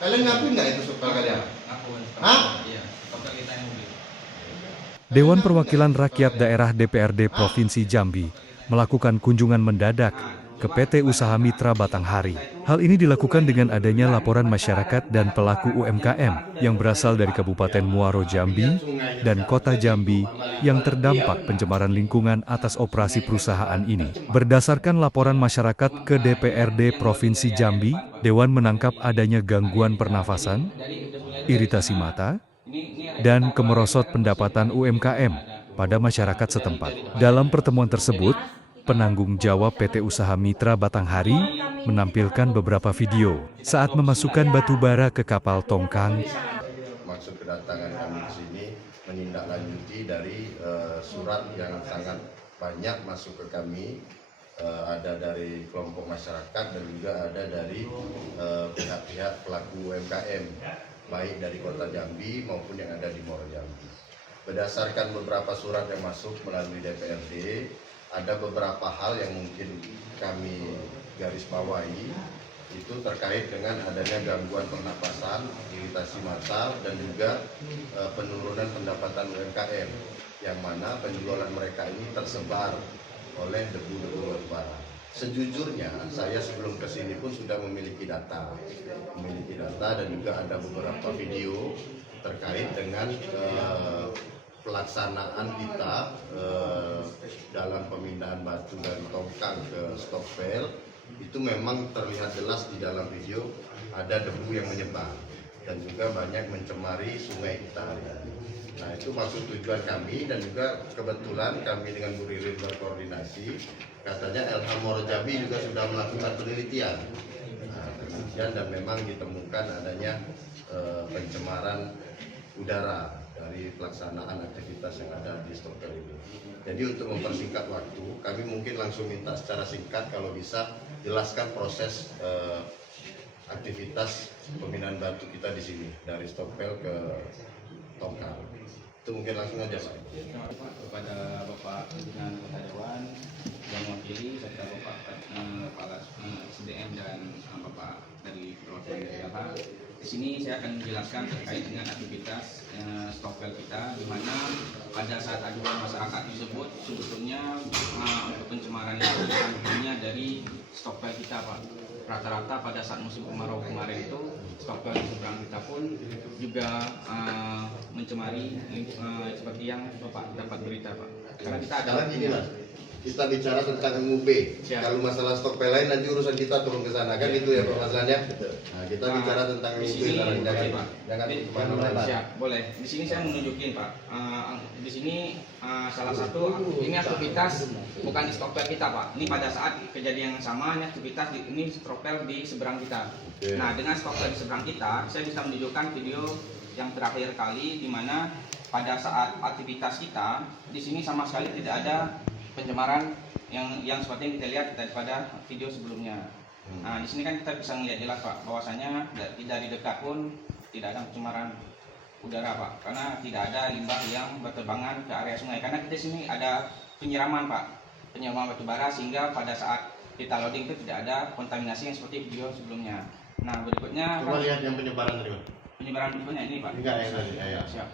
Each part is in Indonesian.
Kalian ngapain nggak itu stopel kalian? Hah? Iya, stopel kita yang beli. Dewan Perwakilan Rakyat Daerah DPRD Provinsi Jambi melakukan kunjungan mendadak ke PT Usaha Mitra Batanghari. Hal ini dilakukan dengan adanya laporan masyarakat dan pelaku UMKM yang berasal dari Kabupaten Muaro Jambi dan Kota Jambi yang terdampak pencemaran lingkungan atas operasi perusahaan ini. Berdasarkan laporan masyarakat ke DPRD Provinsi Jambi, Dewan menangkap adanya gangguan pernafasan, iritasi mata, dan kemerosot pendapatan UMKM pada masyarakat setempat. Dalam pertemuan tersebut, penanggung jawab PT Usaha Mitra Batanghari menampilkan beberapa video saat memasukkan batu bara ke kapal tongkang. Maksud kedatangan kami di sini menindaklanjuti dari surat yang sangat banyak masuk ke kami, ada dari kelompok masyarakat dan juga ada dari pihak-pihak pelaku UMKM, baik dari Kota Jambi maupun yang ada di Muaro Jambi. Berdasarkan beberapa surat yang masuk melalui DPRD, ada beberapa hal yang mungkin kami garis bawahi, itu terkait dengan adanya gangguan pernapasan, iritasi mata, dan juga penurunan pendapatan UMKM, yang mana penjualan mereka ini tersebar oleh debu-debu batubara. Sejujurnya, saya sebelum kesini pun sudah memiliki data dan juga ada beberapa video terkait dengan pelaksanaan kita dalam pemindahan batu dari tongkang ke stopel. Itu memang terlihat jelas di dalam video ada debu yang menyebar dan juga banyak mencemari sungai kita. Nah, itu maksud tujuan kami, dan juga kebetulan kami dengan Bu Ririn berkoordinasi, katanya LH Muaro Jambi juga sudah melakukan penelitian. Dan memang ditemukan adanya pencemaran udara dari pelaksanaan aktivitas yang ada di stopel ini. Jadi untuk mempersingkat waktu, kami mungkin langsung minta secara singkat kalau bisa jelaskan proses aktivitas pemindahan batu kita di sini dari stopel ke tongkang. Itu mungkin langsung aja Pak. Kepada Bapak Pimpinan Kota Dewan yang mewakili serta Bapak Kepala SDM dan Bapak dari perwakilan daerah. Di sini saya akan menjelaskan terkait dengan aktivitas stopel kita, di mana pada saat aduan masyarakat tersebut sebetulnya untuk pencemaran itu sumbernya dari stopel kita, Pak. Rata-rata pada saat musim kemarau kemarin itu stopel di seberang kita pun juga mencemari seperti yang Bapak dapat berita, Pak. Karena kita ada sekarang gini Mas, kita bicara tentang MUB. Kalau masalah stopel lain nanti urusan kita turun ke sana, kan gitu ya Pak masalahnya. Nah, kita bicara tentang MUB sekarang, jangan kemana-mana. Siap, boleh. Di sini saya menunjukin Pak. Di sini salah satu ini aktivitas bukan di stopel kita Pak. Ini pada saat kejadian yang sama, ini aktivitas ini stopel di seberang kita. Oke. Nah, dengan stopel di seberang kita, saya bisa menunjukkan video yang terakhir kali, di mana pada saat aktivitas kita di sini sama sekali tidak ada pencemaran yang seperti yang kita lihat daripada video sebelumnya. Nah, di sini kan kita bisa melihat jelas Pak, bahwasanya dari dekat pun tidak ada pencemaran udara Pak, karena tidak ada limbah yang berterbangan ke area sungai. Karena kita sini ada penyiraman Pak, penyiraman batubara, sehingga pada saat kita loading itu tidak ada kontaminasi yang seperti video sebelumnya. Nah, berikutnya Coba lihat yang penyebaran tadi Pak. penyebaran berikutnya ini Pak. Enggak yang tadi, ya. Siap.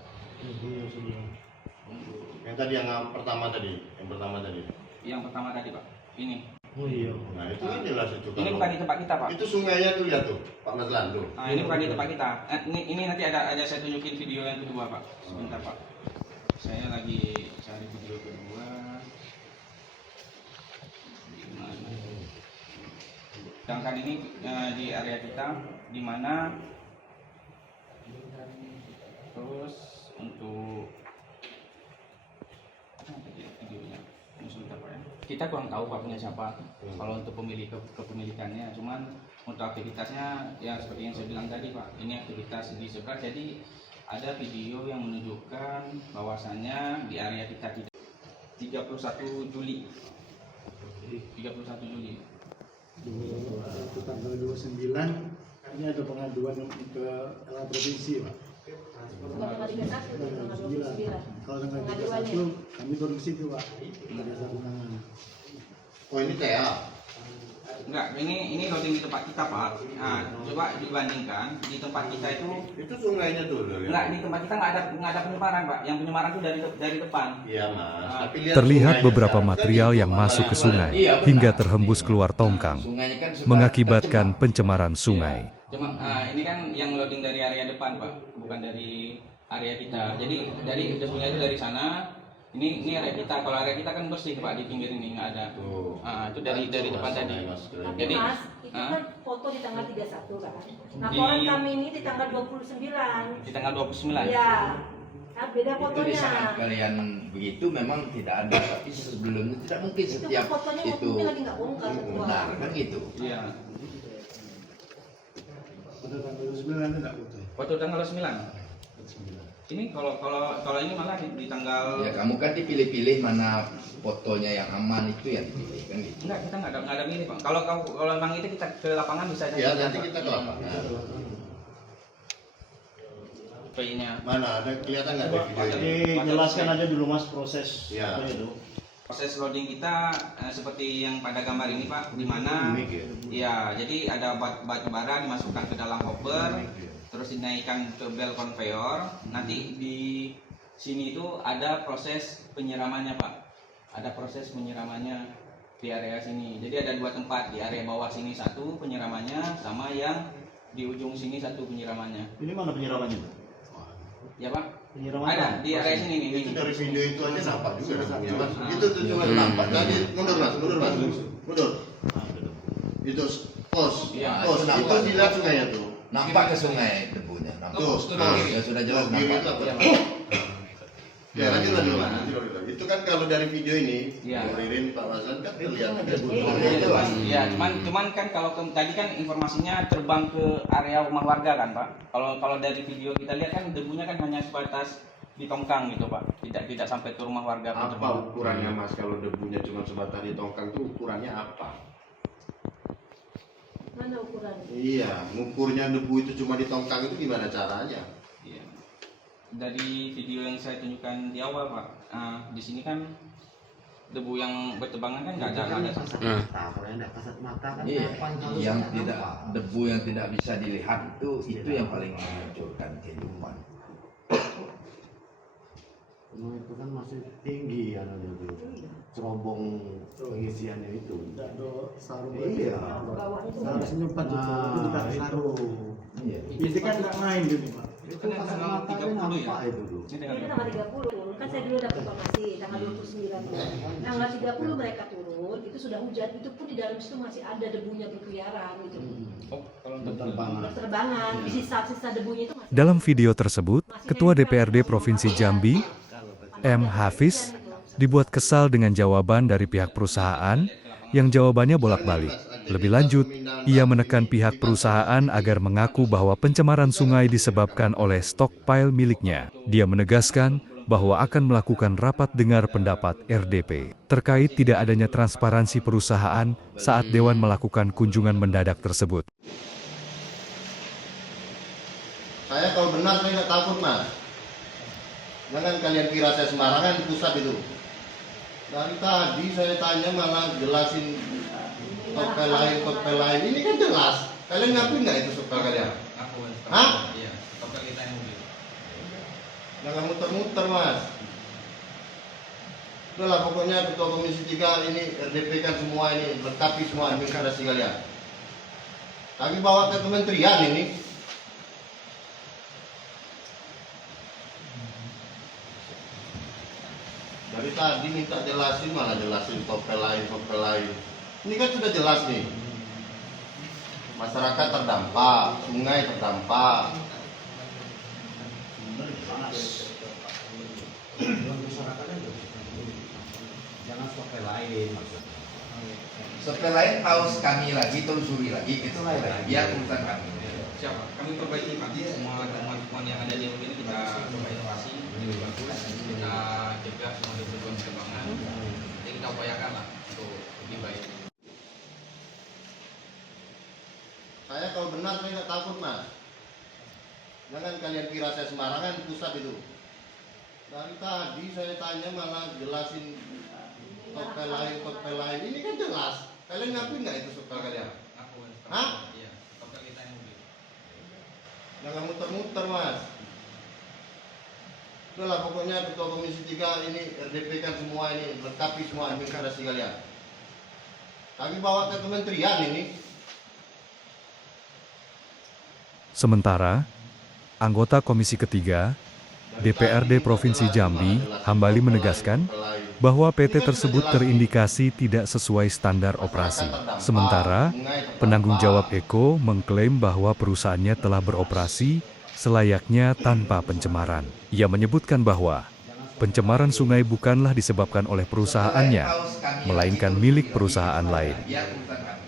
Yang tadi yang pertama tadi, Yang pertama tadi Pak, ini. Oh iya. Nah itu kan jelas itu. Ini bukan di tempat kita Pak. Itu sungainya tuh lihat tuh, Pak Mazlan tuh. Nah, ini bukan di tempat kita. Ini nanti ada saya tunjukin video yang kedua Pak. Sebentar Pak. Saya lagi cari video kedua. Di mana? Sedangkan ini di area kita, di mana terus untuk videonya sebentar Pak ya. Kita kurang tahu Pak punya siapa. Kalau untuk pemilik kepemilikannya, cuman untuk aktivitasnya ya seperti yang saya bilang tadi Pak, ini aktivitas di sebelah. Jadi ada video yang menunjukkan bahwasannya di area kita tidak 31 Juli. Itu tanggal 29 ini ada pengaduan ke provinsi Pak. Kalau tanggal 31 kami turun ke situ Pak. Ada satu tangan. Oh ini TA. Enggak, ini loading di tempat kita Pak. Nah, coba dibandingkan di tempat kita Itu sungainya tuh. enggak, di tempat kita nggak ada penyebaran Pak. Yang penyebaran itu dari depan. Iya Mas. Tapi lihat Terlihat sungainya beberapa sekarang. material Kan yang itu masuk ke malah- sungai hingga terhembus keluar tongkang, mengakibatkan pencemaran sungai. Cuma ini kan yang loading dari area depan Pak, bukan dari area kita. Jadi dari debunya itu dari sana. Ini area kita. Kalau area kita kan bersih Pak, di pinggir ini nggak ada. Tuh. Itu dari depan tadi. Tapi Jadi Mas, itu kan foto di tanggal 31 kan. Laporan kami ini di tanggal 29. di tanggal 29. Iya. Nah, beda Itu di saat fotonya. kalian begitu memang tidak ada, tapi sebelumnya tidak mungkin Itu setiap fotonya itu mungkin lagi nggak bongkar ketua. benar kan gitu. Iya. Pada tanggal 9 itu enggak foto. Foto tanggal 9. Ini kalau ini malah di tanggal Ya kamu kan dipilih-pilih mana fotonya yang aman itu yang dipilih kan gitu. enggak, kita nggak ada milih Pak. Kalau memang itu kita ke lapangan bisa aja. Ya nanti kita ke lapangan. Poinnya. Mana ada kelihatan nggak di video ini? Jadi jelaskan aja dulu Mas proses Ya. apa itu. Proses loading kita seperti yang pada gambar ini Pak, di mana ya jadi ada batu bara dimasukkan ke dalam hopper, terus dinaikkan ke bel conveyor. Nanti di sini itu ada proses penyiramannya Pak, ada proses penyiramannya di area sini. Jadi ada dua tempat, di area bawah sini satu penyiramannya, sama yang di ujung sini satu penyiramannya. Ini mana penyiramannya itu? Ya Pak, Penyiraman ada apa? di area sini nih. Itu dari video itu aja nampak juga namanya Mas. Ah. Itu tuh cuma nampak. Tadi mundur Mas, mundur Mas. Mundur. Itu pos. Iya. Pos. Itu nampak. Itu dilihat sungainya tuh. Nampak ke sungai debunya. Nampak. Tuh, Ya sudah jelas Tuh, kiri nampak. itu apa? Iya, Ya lanjut dulu. Itu kan kalau dari video ini, Iya. Bu Ririn, Pak Wasan kan terlihat ada Itu, Mas. Ya, cuman kan kalau tadi kan informasinya terbang ke area rumah warga kan, Pak. Kalau dari video kita lihat kan debunya kan hanya sebatas di tongkang gitu, Pak. Tidak sampai ke rumah warga. Pak. Apa ukurannya Mas kalau debunya cuma sebatas di tongkang tuh ukurannya apa? Mana ukurannya? Iya, ngukurnya debu itu cuma di tongkang itu gimana caranya? Iya. Dari video yang saya tunjukkan di awal, Pak. Di sini kan debu yang bertebangan kan nggak ada. Iya. Yang tidak debu yang tidak bisa dilihat itu yang paling menghancurkan kehidupan. Itu kan masih tinggi itu cerobong pengisiannya itu. Enggak ada sarung. Iya. Bawahnya itu Seharusnya 4 juta. Itu tidak Nah, sarung. Iya. Ini kan nggak main gini Pak. Itu Kan kasat tanggal matanya 30 ya? nampak itu tuh. Ini Ini tanggal 30, kan saya dulu dapat informasi tanggal 29. Tanggal 30 mereka turun, itu sudah hujan, itu pun di dalam situ masih ada debunya berkeliaran gitu. Oh, kalau Berterbangan. Berterbangan, sisa debunya itu masih. Dalam video tersebut, Ketua DPRD Provinsi Jambi, M. Hafiz, dibuat kesal dengan jawaban dari pihak perusahaan yang jawabannya bolak-balik. Lebih lanjut, ia menekan pihak perusahaan agar mengaku bahwa pencemaran sungai disebabkan oleh stockpile miliknya. Dia menegaskan bahwa akan melakukan rapat dengar pendapat RDP terkait tidak adanya transparansi perusahaan saat Dewan melakukan kunjungan mendadak tersebut. Saya kalau benar saya nggak takut Mas. Jangan kalian kira saya sembarangan di pusat itu. Dari tadi saya tanya malah jelasin topel lain. Ini kan jelas. Kalian ngakuin nggak itu topel kalian? Hah? Iya, topel kita yang mobil. Jangan muter-muter Mas. Udah lah pokoknya Ketua Komisi 3 ini RDP kan semua ini lengkapi semua administrasi kalian. Tapi bawa ke kementerian ini. Dari tadi minta jelasin malah jelasin topel lain. Ini kan sudah jelas nih. Masyarakat terdampak, sungai terdampak. Jangan sampai lain maksudnya. Setelah lain harus kami lagi telusuri lagi itu lain lagi. Biar urusan kami. Siapa? Kami perbaiki Pak. Semua temuan-temuan yang ada di ini kita coba inovasi, lebih bagus. Kita cegah semua debu berkembangan. Jadi kita upayakan lah untuk lebih baik. Saya kalau benar saya nggak takut Mas. Jangan kalian kira saya sembarangan di pusat itu. Dari tadi saya tanya malah jelasin topel lain. Ini kan jelas. Kalian ngakuin nggak itu sukal kalian? Aku. Hah? Iya. Dokter kita yang mobil. Jangan muter-muter mas. Itulah pokoknya ketua komisi 3 ini RDP kan semua ini lengkapi semua administrasi kalian. Kami bawa ke kementerian ini. Sementara, anggota Komisi Ketiga DPRD Provinsi Jambi, Hambali menegaskan bahwa PT tersebut terindikasi tidak sesuai standar operasi. Sementara, penanggung jawab Eko mengklaim bahwa perusahaannya telah beroperasi selayaknya tanpa pencemaran. Ia menyebutkan bahwa pencemaran sungai bukanlah disebabkan oleh perusahaannya, melainkan milik perusahaan lain. Biar urusan kami.